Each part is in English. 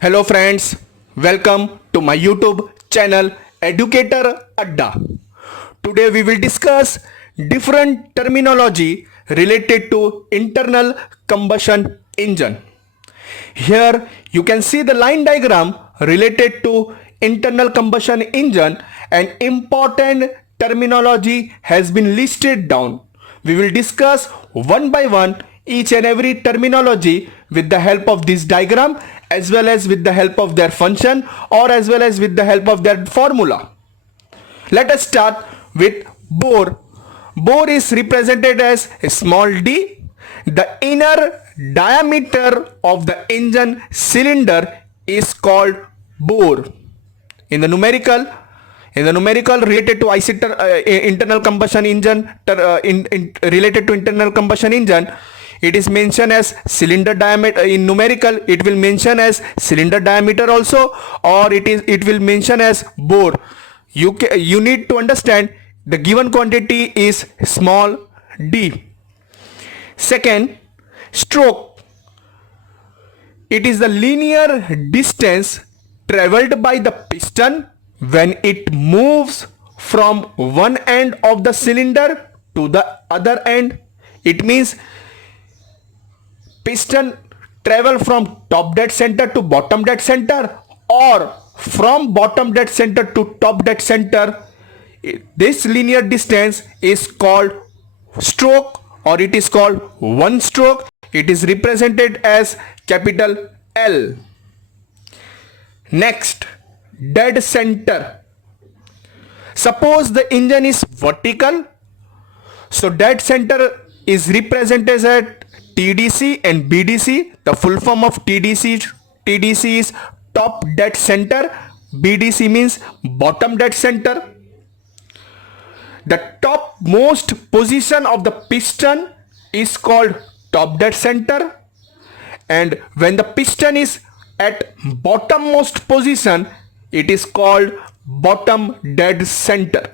Hello friends, welcome to my YouTube channel Educator Adda. Today we will discuss different terminology related to internal combustion engine. Here you can see the line diagram related to internal combustion engine and important terminology has been listed down. We will discuss one by one each and every terminology with the help of this diagram as well as with the help of their function or as well as with the help of their formula. Let us start with bore. Bore is represented as a small d. The inner diameter of the engine cylinder is called bore. In the numerical related to internal combustion engine, related to internal combustion engine, it is mentioned as cylinder diameter. In numerical it will mention as cylinder diameter also, or it will mention as bore. You need to understand the given quantity is small d. Second, stroke. It is the linear distance traveled by the piston when it moves from one end of the cylinder to the other end. It means piston travel from top dead center to bottom dead center, or from bottom dead center to top dead center. This linear distance is called stroke, or it is called one stroke. It is represented as capital L. Next, dead center. Suppose the engine is vertical, so dead center is represented as TDC and BDC. The full form of TDC is top dead center, BDC means bottom dead center. The topmost position of the piston is called top dead center, and when the piston is at bottommost position, it is called bottom dead center.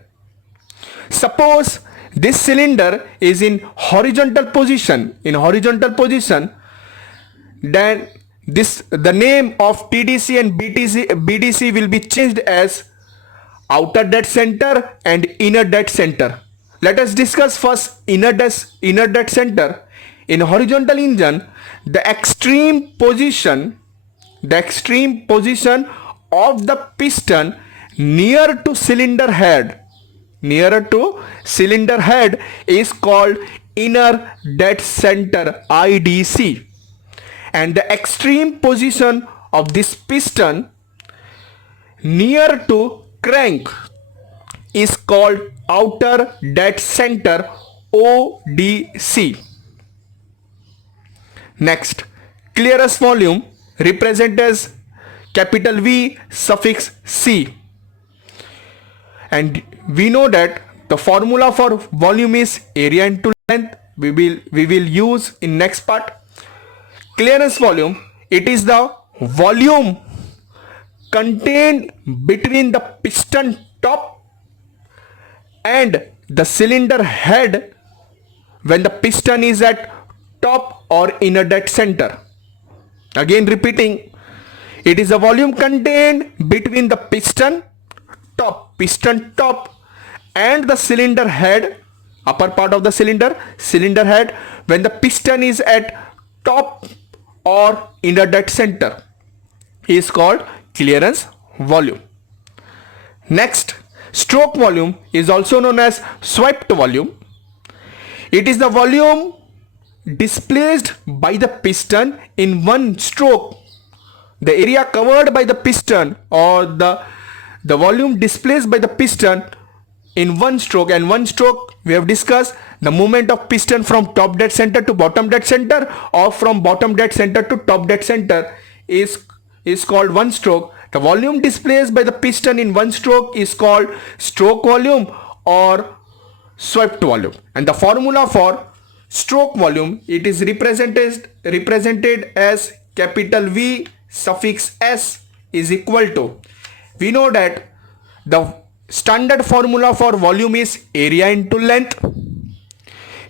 Suppose this cylinder is in horizontal position, then the name of TDC and BDC will be changed as outer dead center and inner dead center. Let us discuss first inner dead center. In horizontal engine, the extreme position of the piston near to cylinder head is called inner dead center, IDC, and the extreme position of this piston near to crank is called outer dead center, ODC. Next, clearance volume represented as capital V suffix C, and we know that the formula for volume is area into length. We will use in next part. Clearance volume, it is the volume contained between the piston top and the cylinder head when the piston is at top or inner dead center. Again repeating, it is a volume contained between the piston top and the cylinder head, upper part of the cylinder head, when the piston is at top or inner dead center, is called clearance volume. Next, stroke volume is also known as swept volume. It is the volume displaced by the piston in one stroke. The area covered by the piston, or the volume displaced by the piston in one stroke. And one stroke, we have discussed the movement of piston from top dead center to bottom dead center, or from bottom dead center to top dead center, is called one stroke. The volume displaced by the piston in one stroke is called stroke volume or swept volume. And the formula for stroke volume, it is represented as capital V suffix S is equal to, we know that the standard formula for volume is area into length.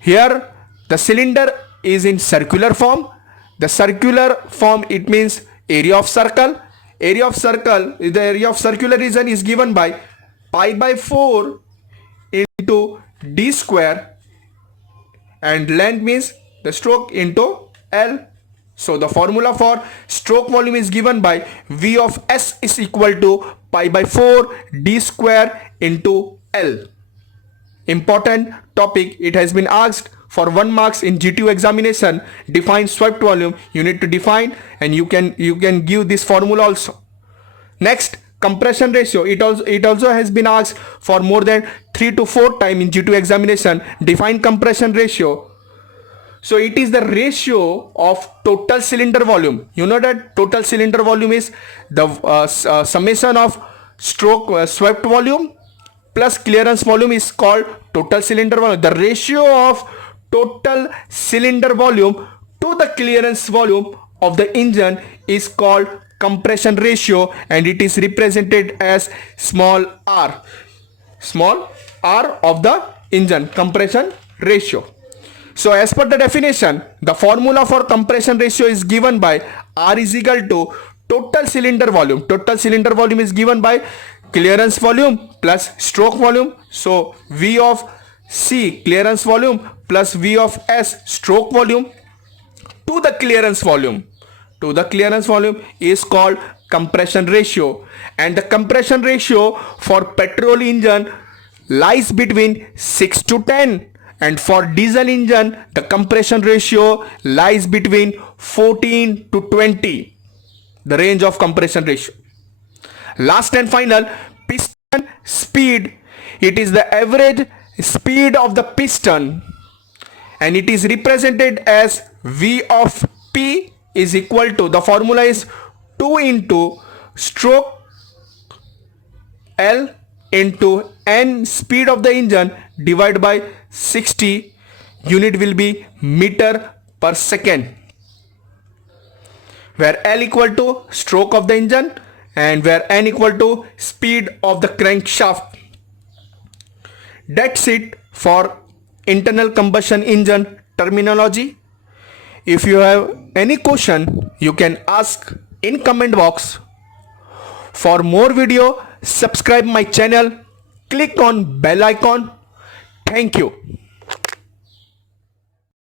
Here the cylinder is in circular form. The circular form, it means area of circle. Area of circle, the area of circular region is given by pi by 4 into d square, and length means the stroke into L. So the formula for stroke volume is given by V of S is equal to pi by 4 d square into L. Important topic, it has been asked for 1 marks in GTU examination. Define swept volume. You need to define, and you can give this formula also. Next, compression ratio. It also has been asked for more than 3 to 4 times in GTU examination. Define compression ratio. So it is the ratio of total cylinder volume. You know that total cylinder volume is the summation of swept volume plus clearance volume is called total cylinder volume. The ratio of total cylinder volume to the clearance volume of the engine is called compression ratio, and it is represented as small r of the engine compression ratio. So as per the definition, the formula for compression ratio is given by R is equal to total cylinder volume. Total cylinder volume is given by clearance volume plus stroke volume. So V of C clearance volume plus V of S stroke volume to the clearance volume is called compression ratio. And the compression ratio for petrol engine lies between 6 to 10, and for diesel engine the compression ratio lies between 14 to 20, the range of compression ratio. Last and final, piston speed. It is the average speed of the piston, and it is represented as V of P is equal to, the formula is 2 into stroke L into N speed of the engine divided by 60. Unit will be meter per second, where L equal to stroke of the engine and where N equal to speed of the crankshaft. That's it for internal combustion engine terminology. If you have any question, you can ask in comment box. For more video, subscribe my channel, click on bell icon. Thank you.